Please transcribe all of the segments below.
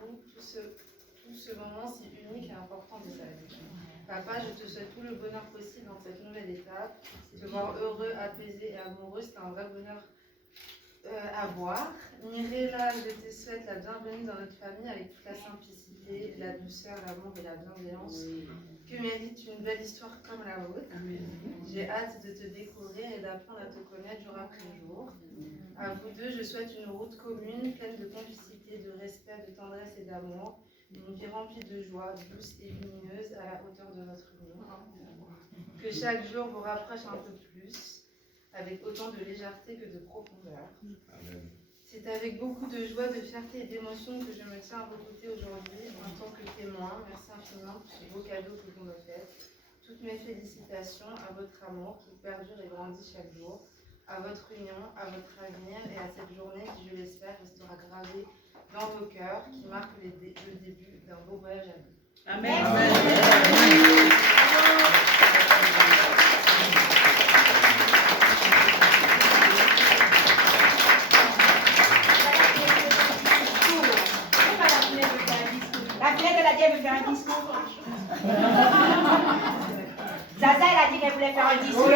vous tout ce moment si unique et important de sa vie. Papa, je te souhaite tout le bonheur possible dans cette nouvelle étape. Te voir heureux, apaisé et amoureux, c'est un vrai bonheur à voir. Mirella, je te souhaite la bienvenue dans notre famille avec toute la simplicité, la douceur, l'amour et la bienveillance que mérite une belle histoire comme la vôtre. J'ai hâte de te découvrir et d'apprendre à te connaître jour après jour. À vous deux, je souhaite une route commune, pleine de complicité, de respect, de tendresse et d'amour. Une vie remplie de joie, douce et lumineuse à la hauteur de votre union. Que chaque jour vous rapproche un peu plus, avec autant de légèreté que de profondeur. Amen. C'est avec beaucoup de joie, de fierté et d'émotion que je me tiens à vos côtés aujourd'hui en tant que témoin. Merci infiniment pour ce beau cadeau que vous me faites. Toutes mes félicitations à votre amour qui perdure et grandit chaque jour, à votre union, à votre avenir et à cette journée qui, je l'espère, restera gravée dans vos cœurs, qui marque le début d'un beau voyage à vous. Amen. Amen. La Finette, elle a dit qu'elle veut faire un discours. Zaza, elle a dit qu'elle voulait faire un discours.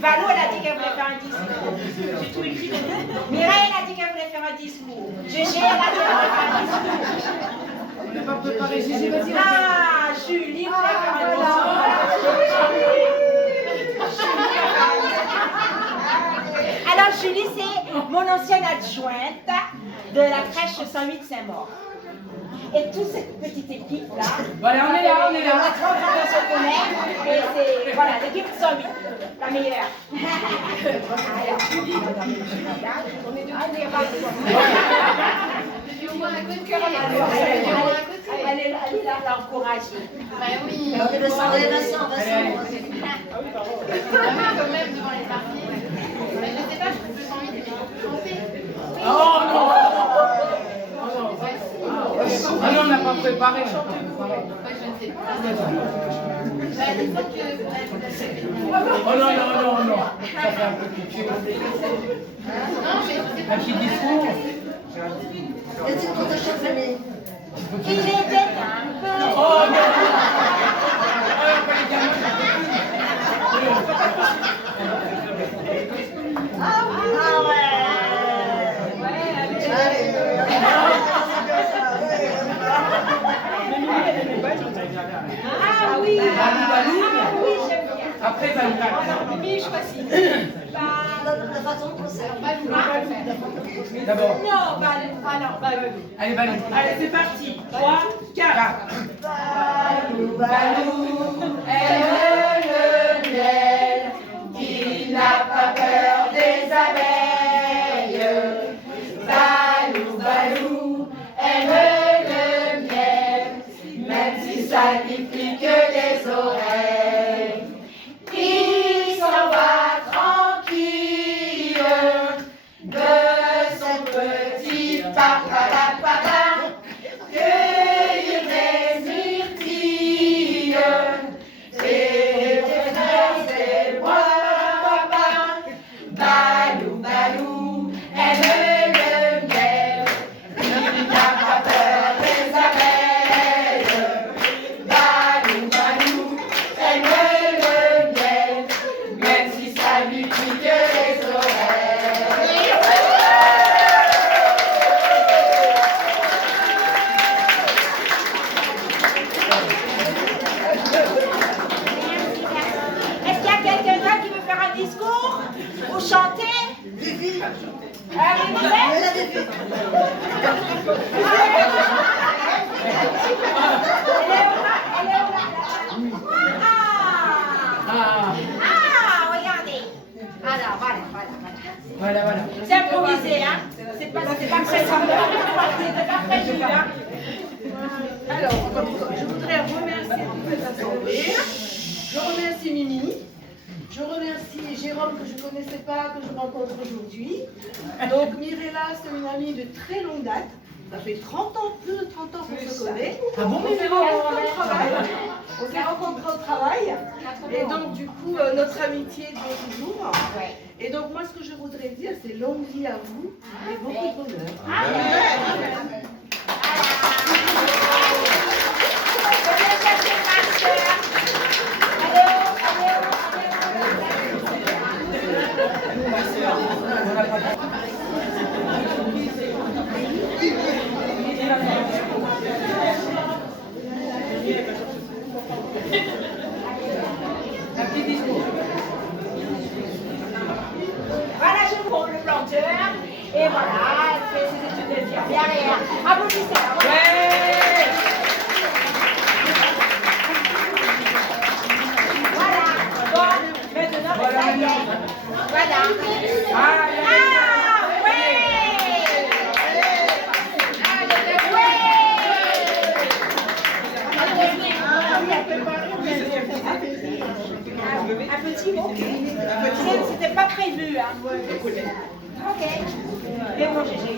Valou, elle a dit qu'elle voulait faire un discours. J'ai tout écrit. Mireille, elle a dit qu'elle voulait faire un discours. Gégé, elle a dit qu'elle voulait faire un discours. On n'a pas préparé Gégé. Ah, Julie voulait faire un discours. Alors, Julie, c'est mon ancienne adjointe de la crèche 108 Saint-Maur. Et toute cette petite équipe-là. Voilà, on est là. On a trop de se connaître. Et c'est, voilà, l'équipe 108, la meilleure. Alors, on est deux. Au moins un coup de cœur. Elle est là, l'encourager. Oui. Vincent. Quand même devant les parties. Mais je ne sais pas, je peux s'en vite et chanter. Oh non. Ah non, on n'a pas préparé. Je ne sais pas. Oh non. Ça fait un peu pitié. Non, mais je ne sais pas. Un petit discours. Est-ce que tu chantes famille? Il était un peu. Oh non. Ah ouais. Ah oui, j'aime bien. Après, Balou. Oui, je choisis. La façon de procéder. D'abord. Non, Balou. Ah non, Balou. Allez, Balou. Allez, c'est parti. 3, 4. Balou, Balou, Aime le miel, qui n'a pas peur des abeilles. Balou, Balou, aime le miel, même si ça lui pique les oreilles. Il s'en va tranquille de son petit papa, cueillir des myrtilles et des fleurs des bois, papa. Balou, Balou, aime le miel, il n'a pas peur des abeilles. Balou, Balou, aime le miel, même si ça lui pique les oreilles. Est-ce qu'il y a quelqu'un d'autre qui veut faire un discours ou chanter? Vivi. Allez, vous êtes? Elle a des vies. Regardez. Alors, voilà. Voilà. C'est improvisé, hein? C'est pas précis. C'est pas prévu, hein? Alors, je voudrais remercier toute cette assemblée. Je remercie Mimi. Je remercie Jérôme que je ne connaissais pas, que je rencontre aujourd'hui. Donc Mirella, c'est une amie de très longue date. Ça fait 30 ans, plus de 30 ans qu'on se connaît. Ah bon, On s'est rencontrés au travail. On s'est rencontrés au travail. Et donc, du coup, notre amitié dure toujours. Et donc, moi, ce que je voudrais dire, c'est longue vie à vous et beaucoup de bonheur. Amen. derrière. Applaudissez-la. Ouais. Voilà. Bon, maintenant, ça y est. Voilà. Ah, Ouais. Un petit mot. C'était pas prévu, hein. Ok. Et mon Gégé.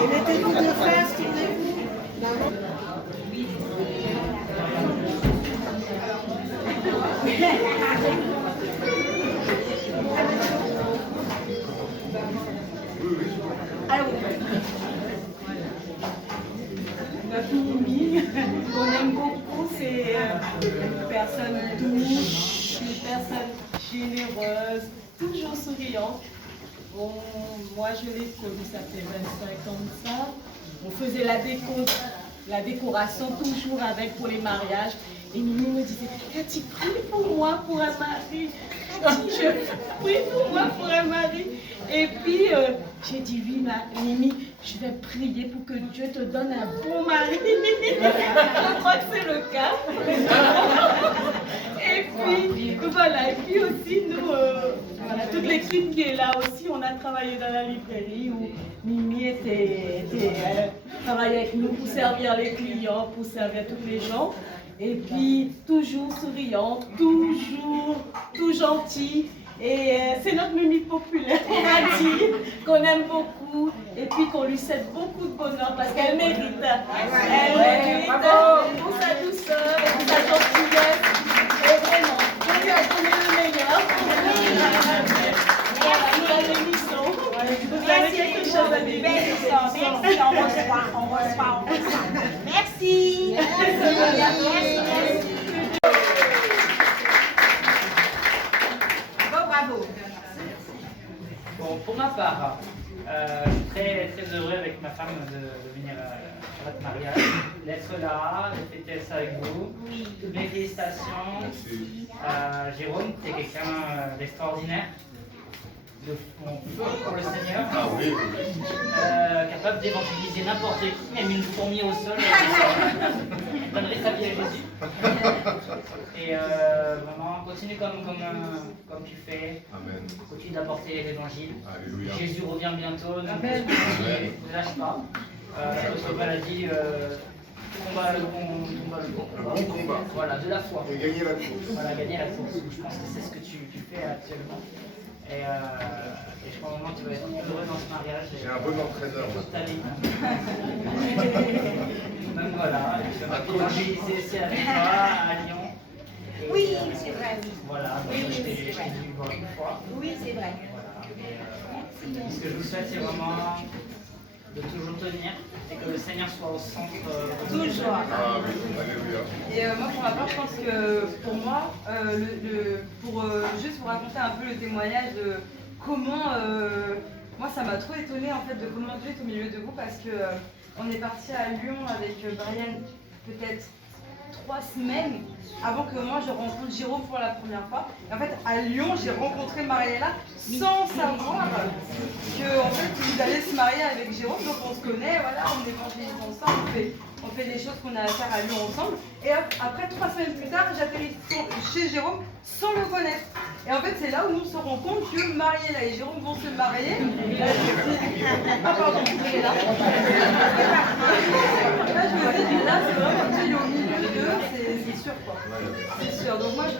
Et mettez-vous de face, tournez-vous. Notre Mimi, qu'on aime beaucoup, c'est une personne douce, une personne généreuse, toujours souriante. Bon, moi je l'ai connue, ça fait 25 ans de ça. On faisait la décoration toujours avec pour les mariages. Et Mimi me disait, Cathy, prie pour moi pour un mari. Je prie pour moi pour un mari. Et puis, j'ai dit, oui, Mimi, je vais prier pour que Dieu te donne un bon mari. Je crois que c'est le cas. Et puis, voilà. Et puis aussi, nous, voilà, toute l'équipe qui est là aussi, on a travaillé dans la librairie où Mimi travaillait avec nous pour servir les clients, pour servir tous les gens. Et puis, toujours souriante, toujours tout gentil. Et c'est notre Mimi populaire, on a dit, qu'on aime beaucoup. Et puis qu'on lui souhaite beaucoup de bonheur parce qu'elle mérite. Elle mérite pour sa douceur, pour sa gentillesse. Et vraiment, on lui a donné le meilleur. Merci, l'émission. Vous avez quelque chose à dire? Merci, on reçoit. Merci. Merci. Bravo. Bon, pour ma part, je suis très, très heureux avec ma femme de venir à votre mariage, d'être là, de fêter ça avec vous. Toutes mes félicitations. Jérôme, tu es quelqu'un d'extraordinaire, de mon feu pour le Seigneur, capable d'évangéliser n'importe qui, même une fourmi au sol, donnerait sa vie à Jésus. Et vraiment, continue comme tu fais. Amen. Continue d'apporter l'évangile. Alléluia. Jésus revient bientôt. Ne lâche pas. Notre maladie, combat le bon combat. Voilà, de la foi. Et gagner la course. Voilà, gagner la course. Je pense que c'est ce que tu fais actuellement. Et je crois vraiment que tu vas être heureux dans ce mariage. J'ai un bon entraîneur Toute ta maintenant. vie. Donc voilà, je vais évangéliser aussi avec toi à Lyon. Et, Oui, c'est vrai. voilà, donc je t'ai dû voir une fois. Oui, c'est vrai. Voilà. Et, ce que je vous souhaite, c'est vraiment de toujours tenir et que le Seigneur soit au centre de tout. Toujours. Ah oui, alléluia. Et moi, pour ma part, je pense que pour moi, pour juste vous raconter un peu le témoignage de comment, moi, ça m'a trop étonnée en fait de comment Dieu est au milieu de vous parce que on est parti à Lyon avec Brian peut-être 3 semaines avant que moi je rencontre Jérôme pour la première fois. Et en fait, à Lyon, j'ai rencontré Mariella sans savoir que en fait, ils allaient se marier avec Jérôme. Donc on se connaît, voilà, on évangélise ensemble, on fait des choses qu'on a à faire à Lyon ensemble. Et après 3 semaines plus tard, j'atterris chez Jérôme sans le connaître. Et en fait, c'est là où on se rend compte que Mariella et Jérôme vont se marier. Ah pardon, vous êtes là. Là, je me dis, là, c'est vraiment Dieu au milieu d'eux, c'est sûr quoi. C'est sûr. Donc moi, je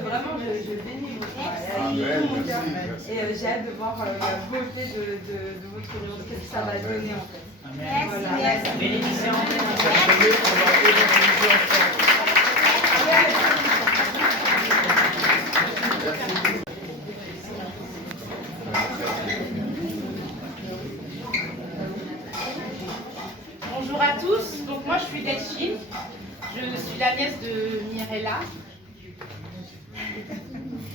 bénis votre mariage avec tout mon cœur. Et j'ai hâte de voir la beauté de votre union, qu'est-ce que ça va donner en fait. Amen. Merci, Voilà. merci. Bénédiction. Merci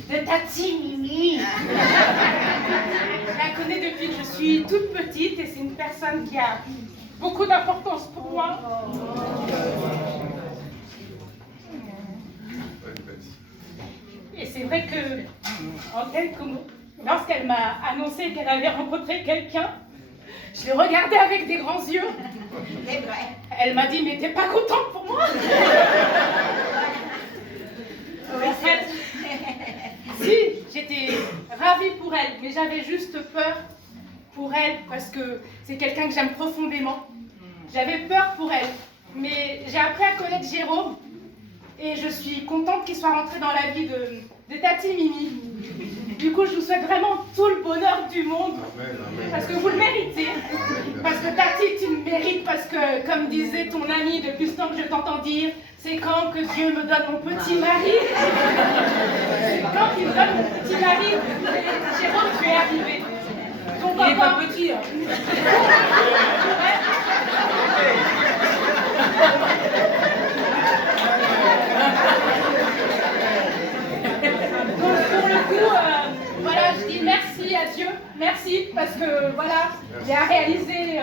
De Tati Mimi. Je la connais depuis que je suis toute petite et c'est une personne qui a beaucoup d'importance pour moi. Et c'est vrai que, en quelques mots, lorsqu'elle m'a annoncé qu'elle avait rencontré quelqu'un, je l'ai regardée avec des grands yeux. C'est vrai. Elle m'a dit, mais t'es pas contente pour moi? En fait, si, j'étais ravie pour elle, mais j'avais juste peur pour elle parce que c'est quelqu'un que j'aime profondément. J'avais peur pour elle, mais j'ai appris à connaître Jérôme et je suis contente qu'il soit rentré dans la vie de Tati Mimi. Du coup, je vous souhaite vraiment tout le bonheur du monde, parce que vous le méritez, parce que Tati, tu le mérites, parce que, comme disait ton ami depuis ce temps que je t'entends dire, c'est quand que Dieu me donne mon petit mari. C'est quand il me donne mon petit mari. Jérôme, tu es arrivé. Ton Il n'est papa, pas petit, hein. Donc, pour le coup, voilà, je dis merci à Dieu, merci, parce que voilà, il a réalisé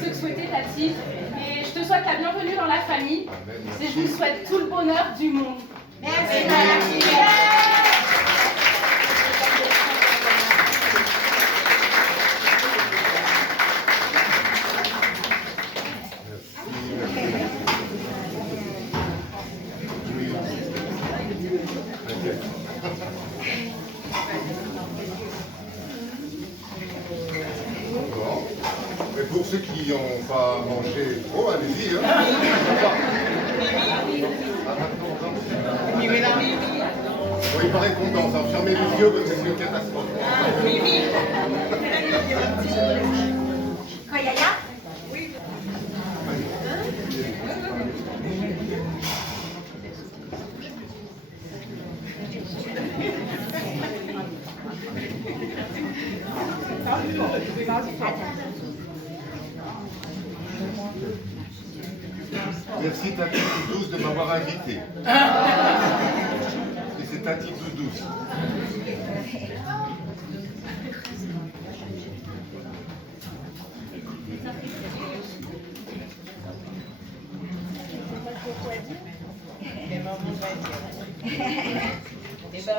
ce que souhaitait Tati. Et je te souhaite la bienvenue dans la famille. Et je vous souhaite tout le bonheur du monde. Merci, madame. Mais pour ceux qui n'ont pas mangé trop, allez-y. Hein. Bon, il paraît content, ça. Fermez les yeux parce que c'est une catastrophe. Quoi, Yaya? Merci Tati Doudouce de m'avoir invité. Et c'est Tati Doudouce. Eh ben,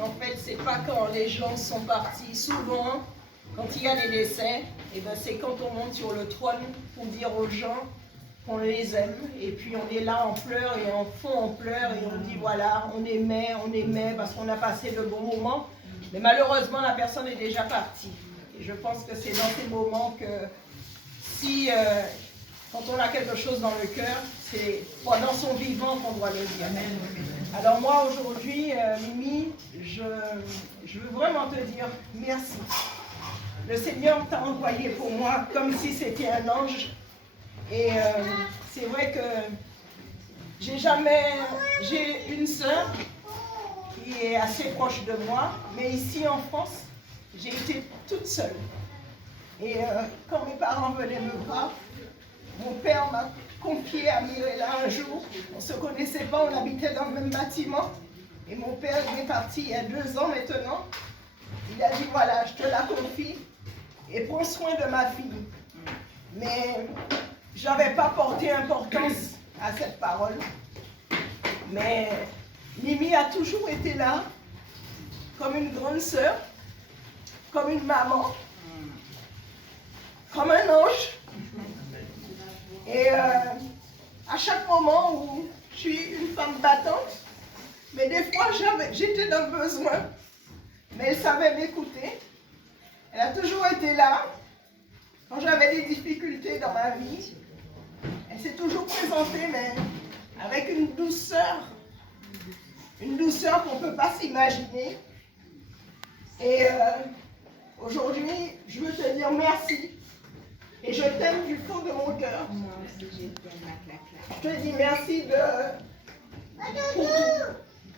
en fait, c'est pas quand les gens sont partis. Souvent, quand il y a des décès, eh ben, c'est quand on monte sur le trône pour dire aux gens qu'on les aime. Et puis on est là, on pleure et en fond on pleure et on dit voilà, on aimait parce qu'on a passé de bons moments. Mais malheureusement, la personne est déjà partie. Et je pense que c'est dans ces moments que si, quand on a quelque chose dans le cœur, c'est pendant son vivant qu'on doit le dire. Alors moi aujourd'hui, Mimi, je veux vraiment te dire merci. Le Seigneur t'a envoyé pour moi comme si c'était un ange. Et c'est vrai que j'ai une sœur qui est assez proche de moi, mais ici en France, j'ai été toute seule. Et quand mes parents venaient me voir, mon père m'a confié à Mirella un jour. On ne se connaissait pas, on habitait dans le même bâtiment. Et mon père est parti il y a 2 ans maintenant. Il a dit voilà, je te la confie et prends soin de ma fille. Mais je n'avais pas porté importance à cette parole. Mais Mimi a toujours été là, comme une grande sœur, comme une maman, comme un ange. Et à chaque moment où je suis une femme battante, mais des fois j'étais dans le besoin, mais elle savait m'écouter. Elle a toujours été là. Quand j'avais des difficultés dans ma vie, elle s'est toujours présentée, mais avec une douceur qu'on ne peut pas s'imaginer. Et aujourd'hui, je veux te dire merci. Et je t'aime du fond de mon cœur. Je te dis merci pour tout.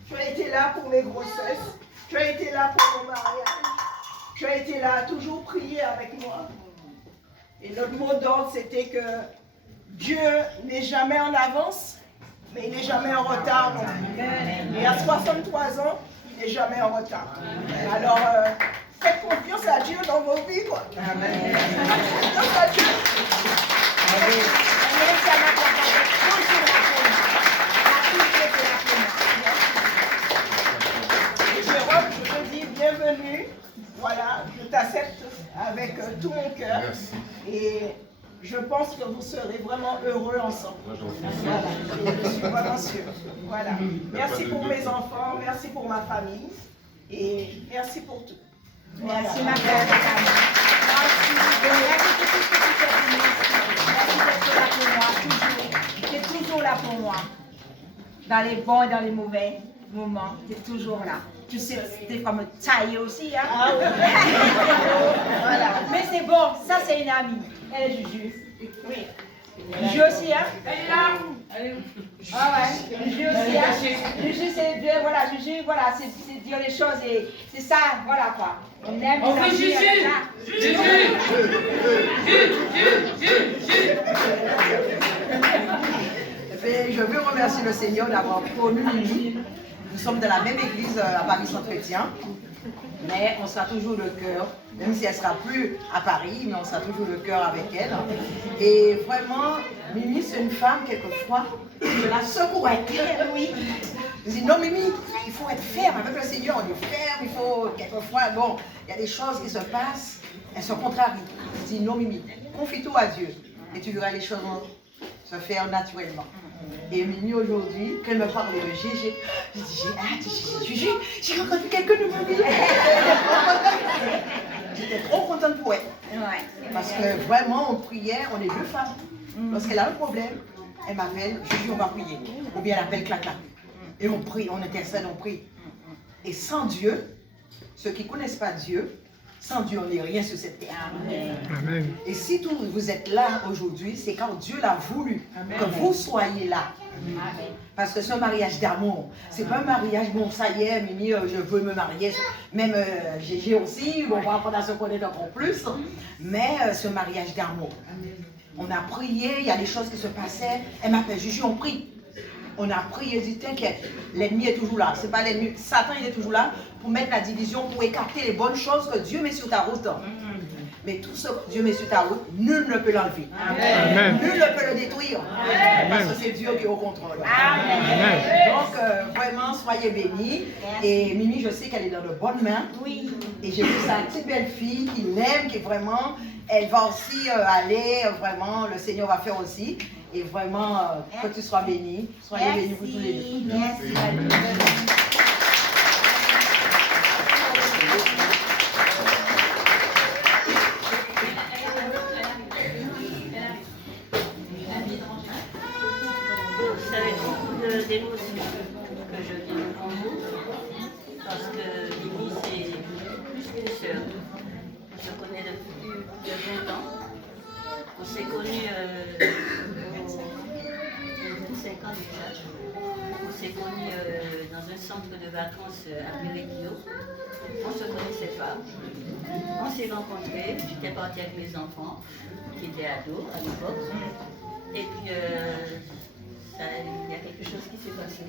Tu as été là pour mes grossesses. Tu as été là pour mon mariage. Tu as été là à toujours prier avec moi. Et notre mot d'ordre, c'était que Dieu n'est jamais en avance, mais il n'est jamais en retard non plus. Et à 63 ans, il n'est jamais en retard. Alors, faites confiance à Dieu dans vos vies, quoi. Faites confiance à Dieu. Et Jérôme, je te dis bienvenue. Voilà, je t'accepte avec tout mon cœur. Merci. Et je pense que vous serez vraiment heureux ensemble. Voilà, je suis vraiment sûre. Voilà. Merci pour mes enfants, merci pour ma famille et merci pour tout. Voilà. Merci ma belle. Merci pour tout ce que tu fais pour moi. Merci d'être là pour moi, toujours. Tu es toujours là pour moi. Dans les bons et dans les mauvais moments, tu es toujours là. Tu sais, t'es comme taillée aussi, hein? Ah oui. Voilà. Mais c'est bon, ça c'est une amie. Elle est Juju. Oui. Juju aussi, hein? Elle est là. Ah ouais. Juju aussi, hein? Juju, c'est bien, voilà, Juju, voilà, c'est dire les choses et c'est ça, voilà quoi. On aime On les fait amis, Juju. elle est là. Je veux remercier le Seigneur d'avoir connu Mimi. Nous sommes dans la même église à Paris Saint-Chrétien, mais on sera toujours le cœur, même si elle ne sera plus à Paris, mais on sera toujours le cœur avec elle. Et vraiment, Mimi, c'est une femme, quelquefois, je la secourais. Oui. Je dis, non Mimi, il faut être ferme avec le Seigneur, on est ferme, il faut, quelquefois, bon, il y a des choses qui se passent, elles se contrarient. Je dis, non Mimi, confie tout à Dieu, et tu verras les choses se faire naturellement. Et Mimi aujourd'hui, quand elle me parle de Gégé, je dis, j'ai rencontré quelqu'un de ma vie. J'étais trop contente pour elle. Parce que vraiment, on priait, on est deux femmes. Lorsqu'elle a un problème, elle m'appelle, Juju, on va prier. Ou bien elle appelle Clac-Clac. Et on prie, on intercède, on prie. Et sans Dieu, ceux qui ne connaissent pas Dieu, sans Dieu, on n'est rien sur cette terre. Amen. Et si vous êtes là aujourd'hui, c'est quand Dieu l'a voulu que vous soyez là. Amen. Parce que c'est un mariage d'amour. C'est pas un mariage, bon, ça y est, Mimi, je veux me marier. Même Gégé aussi, on va apprendre à se connaître encore plus. Mais c'est un mariage d'amour. On a prié, il y a des choses qui se passaient. Elle m'appelle Juju, on prie. On a prié, dit t'inquiète, l'ennemi est toujours là. C'est pas l'ennemi, Satan il est toujours là pour mettre la division, pour écarter les bonnes choses que Dieu met sur ta route. Mais tout ce que Dieu met sur ta route, nul ne peut l'enlever. Nul ne peut le détruire. Parce que c'est Dieu qui est au contrôle. Donc vraiment, soyez bénis. Et Mimi, je sais qu'elle est dans de bonnes mains. Oui. Et j'ai vu sa petite belle fille qui l'aime, qui vraiment, elle va aussi aller, vraiment, le Seigneur va faire aussi. Et vraiment, que tu sois béni. Soyez bénis vous tous les deux. Merci. Vous savez, beaucoup d'émotions que je vis devant vous, parce que Mimi, c'est plus qu'une sœur. Je la connais depuis plus de 20 ans. On s'est connus au 25 ans déjà. On s'est connus dans un centre de vacances à Péréquio. On ne se connaissait pas. On s'est rencontrés. J'étais partie avec mes enfants, qui étaient ados à l'époque. Et puis, il y a quelque chose qui s'est passé.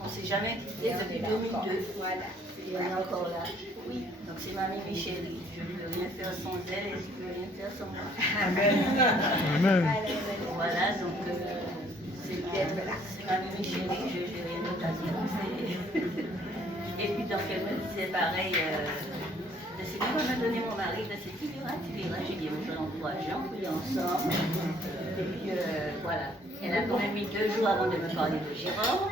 On ne s'est jamais quitté depuis 2002. Voilà. Et on est encore là. Oui. Donc c'est ma Mimi chérie. Je ne peux rien faire sans elle et je ne peux rien faire sans moi. Amen. Amen. Voilà, donc c'est ma Mimi chérie, je n'ai rien d'autre à dire. Et puis donc elle me disait pareil, c'est lui qui m'a donné mon mari, c'est tu verras. J'ai dit, je l'encourageais, on priait ensemble. Et puis voilà. Elle a quand même mis 2 jours avant de me parler de Jérôme.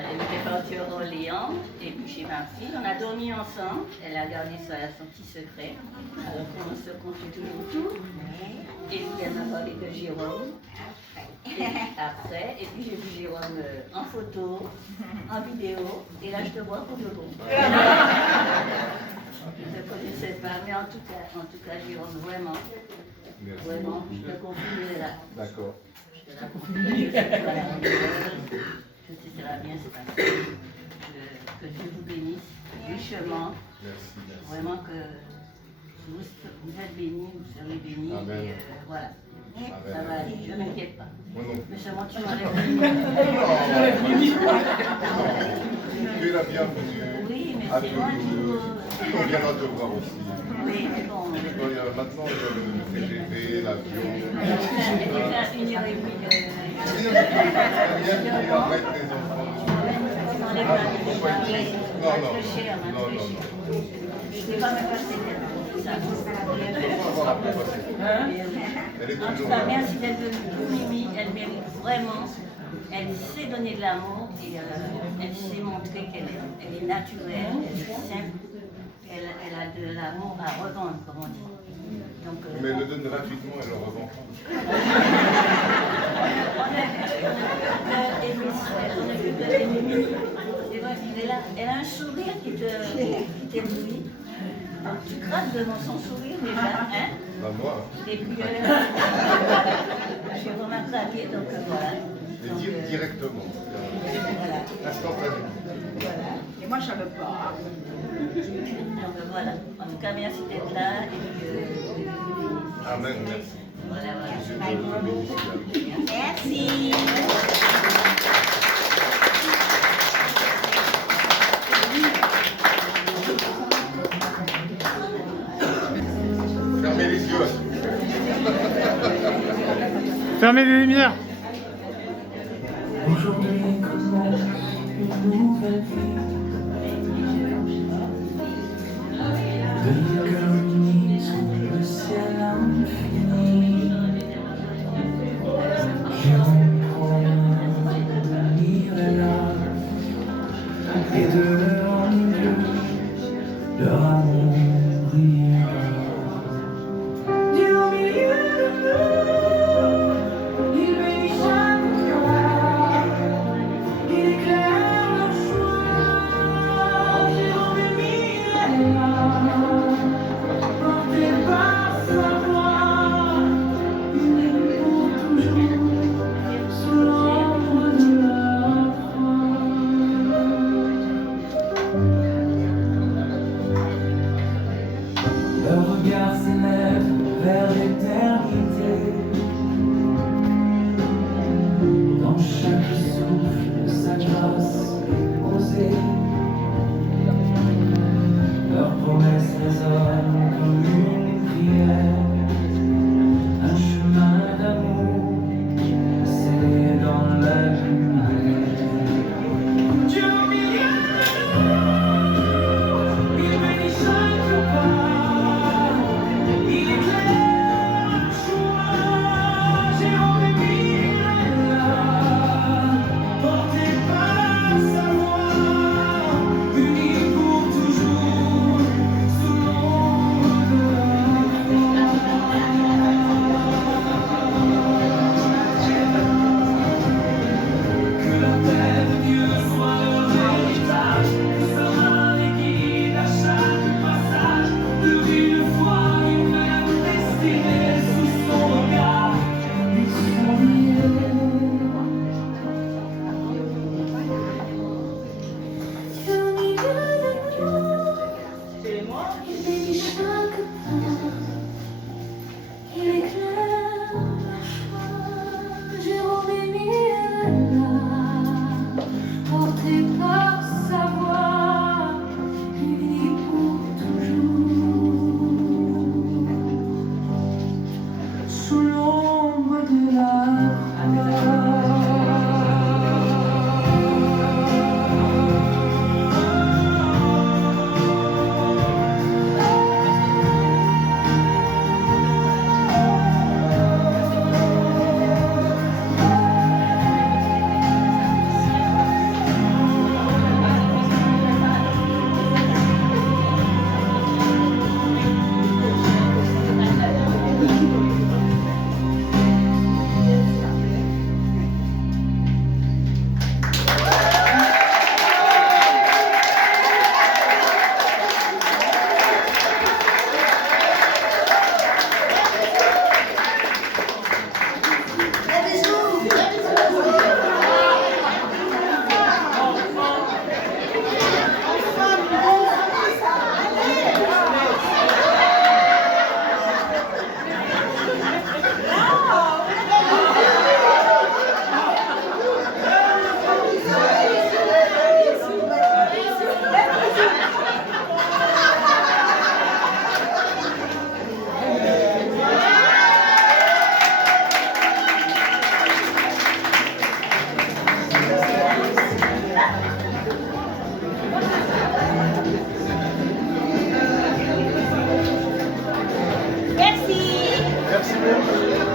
Elle était partie à Orléans, et puis chez ma fille, on a dormi ensemble. Elle a gardé ça à son petit secret, alors qu'on se confie toujours tout. Et puis elle m'a parlé de Jérôme. Et après, et puis j'ai vu Jérôme en photo, en vidéo, et là je te vois pour de bon. Je ne connaissais pas, mais en tout cas Jérôme, vraiment. Merci. Vraiment, je te confie là. D'accord. Je te la confie. Que ça va bien se passer. Que Dieu vous bénisse richement. Merci. Vraiment que vous êtes bénis, vous serez bénis. Amen. Et voilà. Ça va aller, je ne m'inquiète pas. Moi non plus. Mais seulement tu m'enlèves. Tu es la bienvenue. Oui, mais à c'est loin Toulouse. On viendra te voir aussi. Oui, mais bon. Maintenant, il y a le TGV, l'avion. Elle est à 1h30 de. Rien qui arrête les enfants. Non, non. Je ne vais pas me passer ça. En tout cas, merci d'être venue pour Mimi. Elle mérite vraiment. Elle sait donner de l'amour et elle sait montrer qu'elle est naturelle, elle est simple. Elle a de l'amour à revendre, comme on dit. Donc, mais elle le donne gratuitement, elle le revend. Elle a un sourire qui t'éblouit. Donc tu craques devant son sourire déjà, hein? Bah moi. Et puis j'ai vraiment craqué, donc voilà. Et directement. Voilà. Instantanément. Voilà. Et moi, je ne savais pas. Donc voilà. En tout cas, merci d'être là. Et puis, Amen, merci. Voilà, voilà. Merci. Fermez les yeux. Fermez les lumières. Aujourd'hui commence une nouvelle vie. Des cœurs unis sous le ciel infini. Qui reprend l'hiver et de leur milieu, leur amour brillera. Du milieu de nous, il bénit chaque cœur, il éclaire leur choix. Jérôme et Mirella, portés par sa voix, unis pour toujours, sous l'ombre de la croix. Thank you.